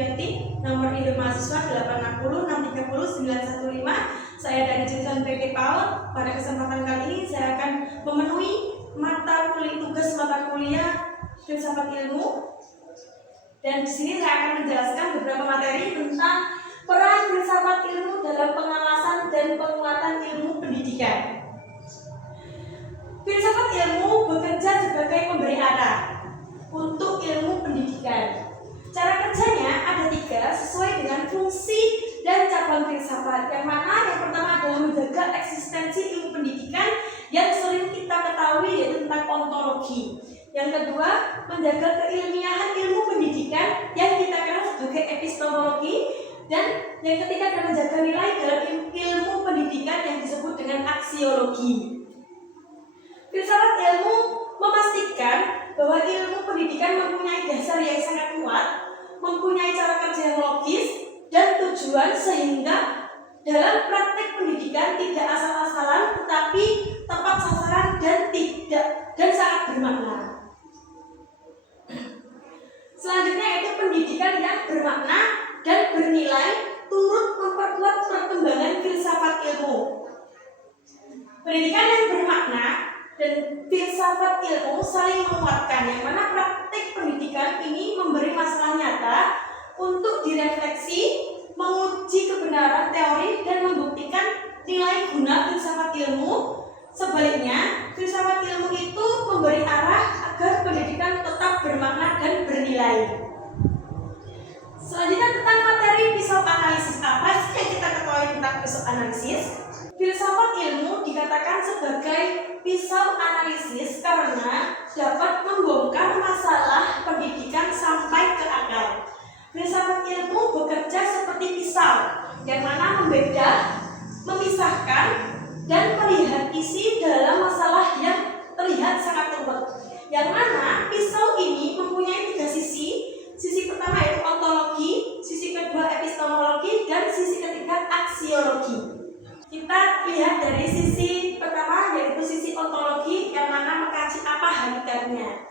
Sufiati, nomor induk mahasiswa 860630915. Saya dari jurusan PG PAUD. Pada kesempatan kali ini saya akan memenuhi tugas mata kuliah filsafat ilmu. Dan di sini saya akan menjelaskan beberapa materi tentang peran filsafat ilmu dalam pengawasan dan penguatan ilmu pendidikan. Filsafat ilmu bekerja sebagai pemberi arah untuk ilmu pendidikan. Cara kerjanya ada 3 sesuai dengan fungsi dan cabang filsafat. Yang mana yang pertama adalah menjaga eksistensi ilmu pendidikan yang sering kita ketahui, yaitu tentang ontologi. Yang kedua, menjaga keilmiahan ilmu pendidikan yang kita kenal sebagai epistemologi. Dan yang ketiga adalah menjaga nilai dalam ilmu pendidikan yang disebut dengan aksiologi. Filsafat ilmu memastikan bahwa ilmu pendidikan mempunyai dasar yang sangat kuat, mempunyai cara kerja yang logis dan tujuan, sehingga dalam praktek pendidikan tidak asal-asalan tetapi tepat sasaran dan sangat bermakna. Selanjutnya yaitu pendidikan yang bermakna dan bernilai turut memperkuat perkembangan filsafat ilmu. Pendidikan yang bermakna dan filsafat ilmu saling menguatkan, yang mana praktik pendidikan ini memberi masalah nyata untuk direfleksi, menguji kebenaran teori dan membuktikan nilai guna filsafat ilmu. Sebaliknya, filsafat ilmu itu memberi arah agar pendidikan tetap bermakna dan bernilai. Selanjutnya tentang materi pisau analisis. Apa sih yang kita ketahui tentang pisau analisis? Filsafat ilmu dikatakan sebagai pisau analisis karena dapat membongkar masalah pendidikan sampai ke akar. Filsafat ilmu bekerja seperti pisau, yang mana membedah, memisahkan, dan melihat isi dalam masalah yang terlihat sangat ruwet. Yang mana pisau ini mempunyai 3 sisi. Sisi pertama yaitu ontologi, sisi kedua epistemologi, dan sisi ketiga aksiologi. Kita lihat dari sisi pertama yaitu sisi ontologi, yang mana mengkaji apa hakikatnya.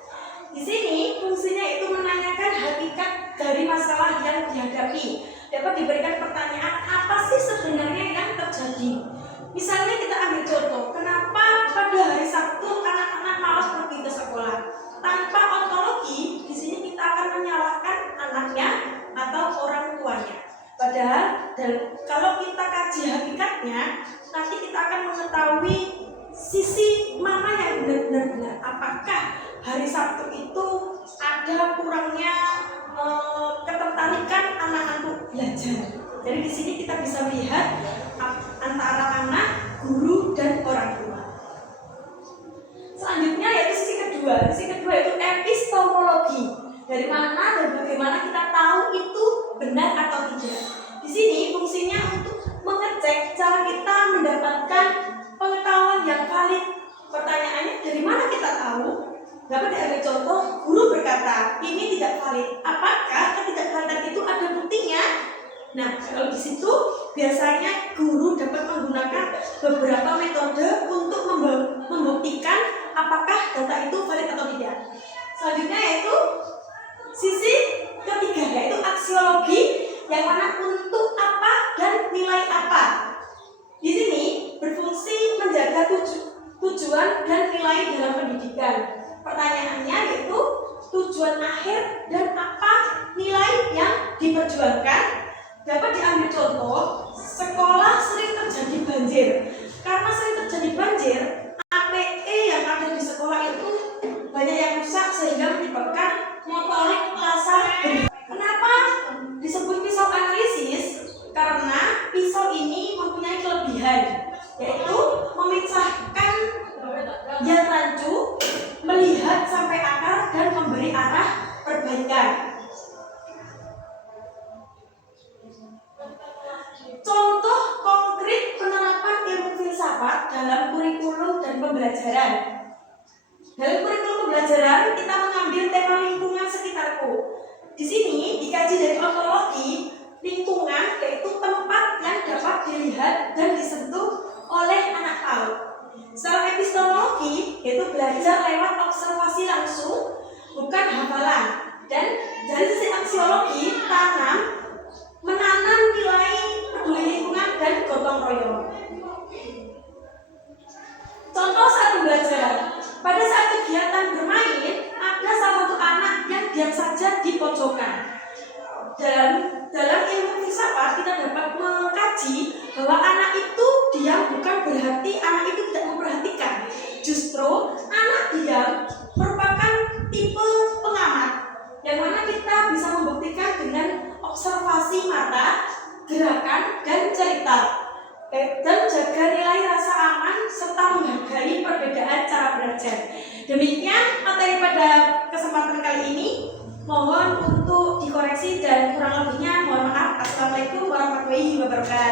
Di sini fungsinya itu menanyakan hakikat dari masalah yang dihadapi. Dapat diberikan pertanyaan, apa sih sebenarnya yang terjadi? Misalnya kita ambil contoh, kenapa pada hari Sabtu anak-anak malas pergi ke sekolah? Tanpa ontologi, di sini kita akan menyalahkan anaknya atau orang tuanya. Padahal kalau kita kaji hakikatnya, nanti kita akan mengetahui sisi mana yang benar-benar. Apakah hari Sabtu itu ada kurangnya ketertarikan anak-anak untuk belajar? Jadi di sini kita bisa melihat antara anak, guru, dan orang tua. Selanjutnya yaitu sisi kedua. Sisi kedua itu epistemologi. Dari mana dan bagaimana kita tahu itu benar atau tidak. Di sini fungsinya untuk mengecek cara kita mendapatkan pengetahuan yang valid. Pertanyaannya, dari mana kita tahu? Dapat diambil contoh, guru berkata ini tidak valid. Apakah ketidakvalidan itu ada buktinya? Nah, kalau di situ biasanya guru dapat menggunakan beberapa metode untuk membuktikan apakah data itu valid atau tidak. Selanjutnya yaitu sisi ketiga, yaitu aksiologi, yang mana untuk apa dan nilai apa. Di sini berfungsi menjaga tujuan dan nilai dalam pendidikan. Pertanyaannya yaitu tujuan akhir dan apa nilai yang diperjuangkan. Dapat diambil contoh, sekolah sering terjadi banjir. Karena sering terjadi banjir, APE yang ada di sekolah itu banyak yang rusak sehingga menyebabkan motorik kasar. Kenapa disebut pisau analisis? Karena pisau ini mempunyai kelebihan, yaitu memisahkan yang rancu, melihat sampai akar, dan memberi arah perbaikan. Contoh konkret penerapan ilmu filsafat dalam kurikulum dan pembelajaran. Dalam kurikulum pembelajaran kita mengambil tema lingkungan sekitarku. Di sini dikaji dari ontologi lingkungan, yaitu tempat yang dapat dilihat dan disentuh oleh anak PAUD. Secara epistemologi yaitu belajar lewat observasi langsung, bukan hafalan. Dan dari sisi aksiologi, tanam menjaga nilai rasa aman serta menghargai perbedaan cara belajar. Demikian materi pada kesempatan kali ini. Mohon untuk dikoreksi dan kurang lebihnya mohon maaf. Assalamualaikum warahmatullahi wabarakatuh.